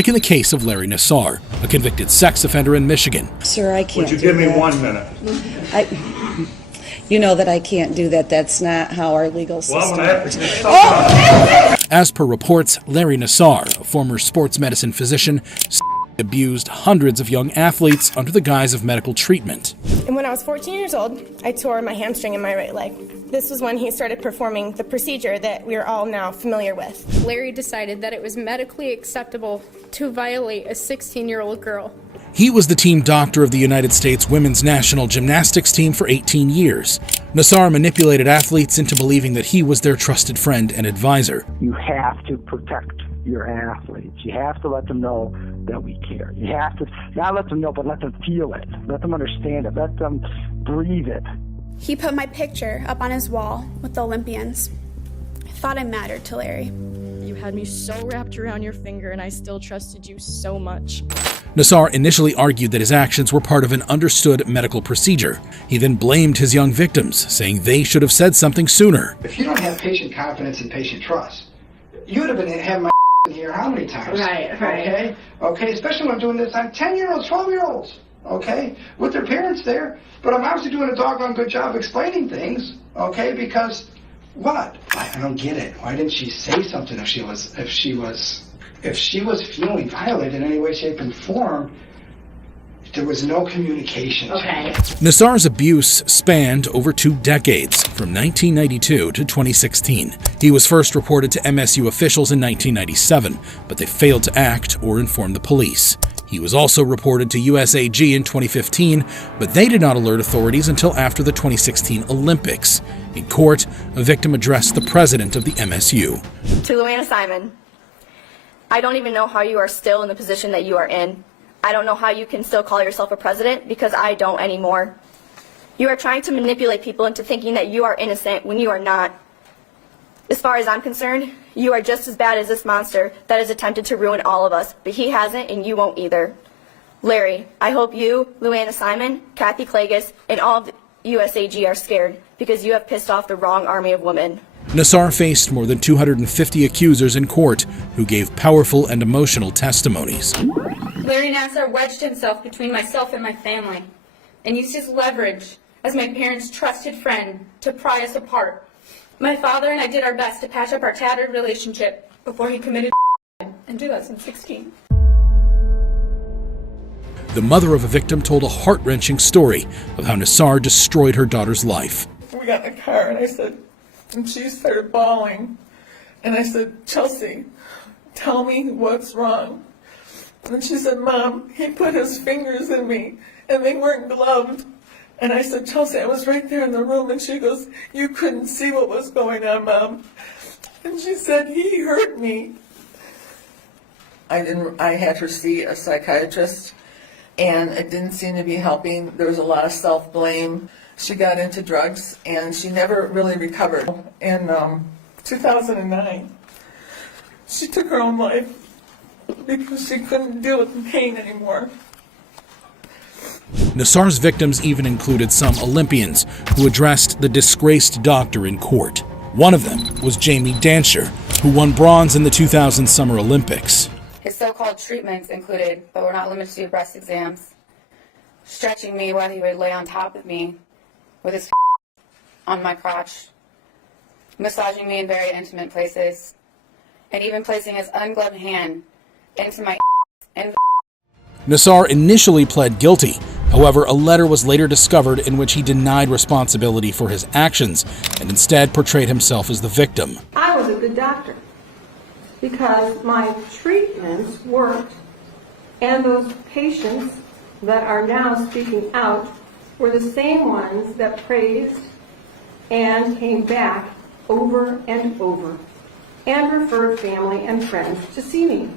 Like in the case of Larry Nassar, a convicted sex offender in Michigan. Sir, I can't. Would you give me 1 minute? You know that I can't do that. That's not how our legal system Well, I'm going to have to As per reports, Larry Nassar, a former sports medicine physician, abused hundreds of young athletes under the guise of medical treatment. And when I was 14 years old, I tore my hamstring in my right leg. This was when he started performing the procedure that we are all now familiar with. Larry decided that it was medically acceptable to violate a 16-year-old girl. He was the team doctor of the United States women's national gymnastics team for 18 years. Nassar manipulated athletes into believing that he was their trusted friend and advisor. You have to protect your athletes. You have to let them know that we care. You have to not let them know, but let them feel it. Let them understand it. Let them breathe it. He put my picture up on his wall with the Olympians. I thought I mattered to Larry. You had me so wrapped around your finger, and I still trusted you so much. Nassar initially argued that his actions were part of an understood medical procedure. He then blamed his young victims, saying they should have said something sooner. If you don't have patient confidence and patient trust, you would have been having my in here how many times? Right. Okay, especially when I'm doing this on 10-year-olds, 12-year-olds, okay, with their parents there. But I'm obviously doing a doggone good job explaining things, okay, because what? I don't get it. Why didn't she say something if she was feeling violated in any way, shape, and form? There was no communication. Okay. Nassar's abuse spanned over 2 decades, from 1992 to 2016. He was first reported to MSU officials in 1997, but they failed to act or inform the police. He was also reported to USAG in 2015, but they did not alert authorities until after the 2016 Olympics. In court, a victim addressed the president of the MSU. To Luanna Simon, I don't even know how you are still in the position that you are in. I don't know how you can still call yourself a president, because I don't anymore. You are trying to manipulate people into thinking that you are innocent when you are not. As far as I'm concerned, you are just as bad as this monster that has attempted to ruin all of us, but he hasn't and you won't either. Larry, I hope you, Luanna Simon, Kathy Klages, and all of USAG are scared because you have pissed off the wrong army of women. Nassar faced more than 250 accusers in court who gave powerful and emotional testimonies. Larry Nassar wedged himself between myself and my family and used his leverage as my parents' trusted friend to pry us apart. My father and I did our best to patch up our tattered relationship before he committed in 2016. The mother of a victim told a heart-wrenching story of how Nassar destroyed her daughter's life. We got in the car and she started bawling. And I said, Chelsea, tell me what's wrong. And she said, Mom, he put his fingers in me and they weren't gloved. And I said, Chelsea, I was right there in the room. And she goes, you couldn't see what was going on, Mom. And she said, he hurt me. I had her see a psychiatrist, and it didn't seem to be helping. There was a lot of self-blame. She got into drugs, and she never really recovered. In 2009, she took her own life because she couldn't deal with the pain anymore. Nassar's victims even included some Olympians who addressed the disgraced doctor in court. One of them was Jamie Dancher, who won bronze in the 2000 Summer Olympics. His so-called treatments included, but were not limited to, breast exams, stretching me while he would lay on top of me with his on my crotch, massaging me in very intimate places, and even placing his ungloved hand into my and Nassar initially pled guilty. However, a letter was later discovered in which he denied responsibility for his actions and instead portrayed himself as the victim. I was a good doctor because my treatments worked, and those patients that are now speaking out were the same ones that praised and came back over and over and referred family and friends to see me.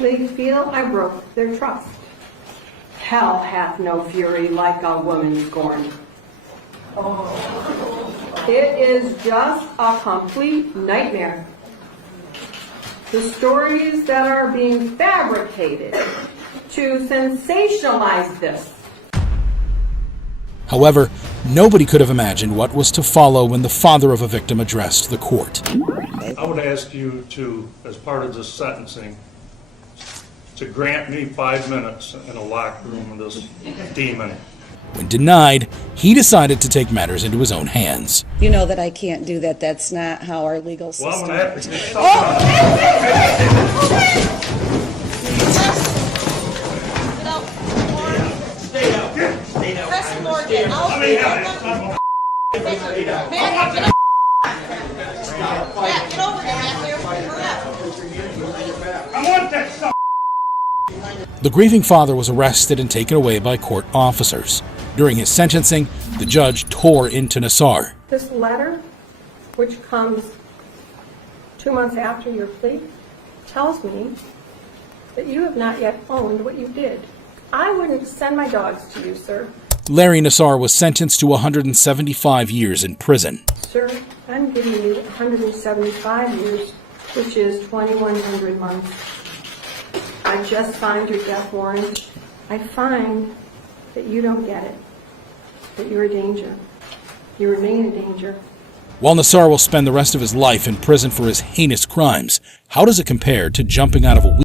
They feel I broke their trust. Hell hath no fury like a woman scorned. It is just a complete nightmare. The stories that are being fabricated to sensationalize this. However, nobody could have imagined what was to follow when the father of a victim addressed the court. I would ask you to, as part of this sentencing, to grant me 5 minutes in a locked room with this demon. When denied, he decided to take matters into his own hands. You know that I can't do that. That's not how our legal Well, I'm system gonna have works. to get The grieving father was arrested and taken away by court officers. During his sentencing, the judge tore into Nassar. This letter, which comes 2 months after your plea, tells me that you have not yet owned what you did. I wouldn't send my dogs to you, sir. Larry Nassar was sentenced to 175 years in prison. Sir, I'm giving you 175 years, which is 2,100 months. I just signed your death warrant. I find that you don't get it, that you're a danger. You remain a danger. While Nassar will spend the rest of his life in prison for his heinous crimes, how does it compare to jumping out of a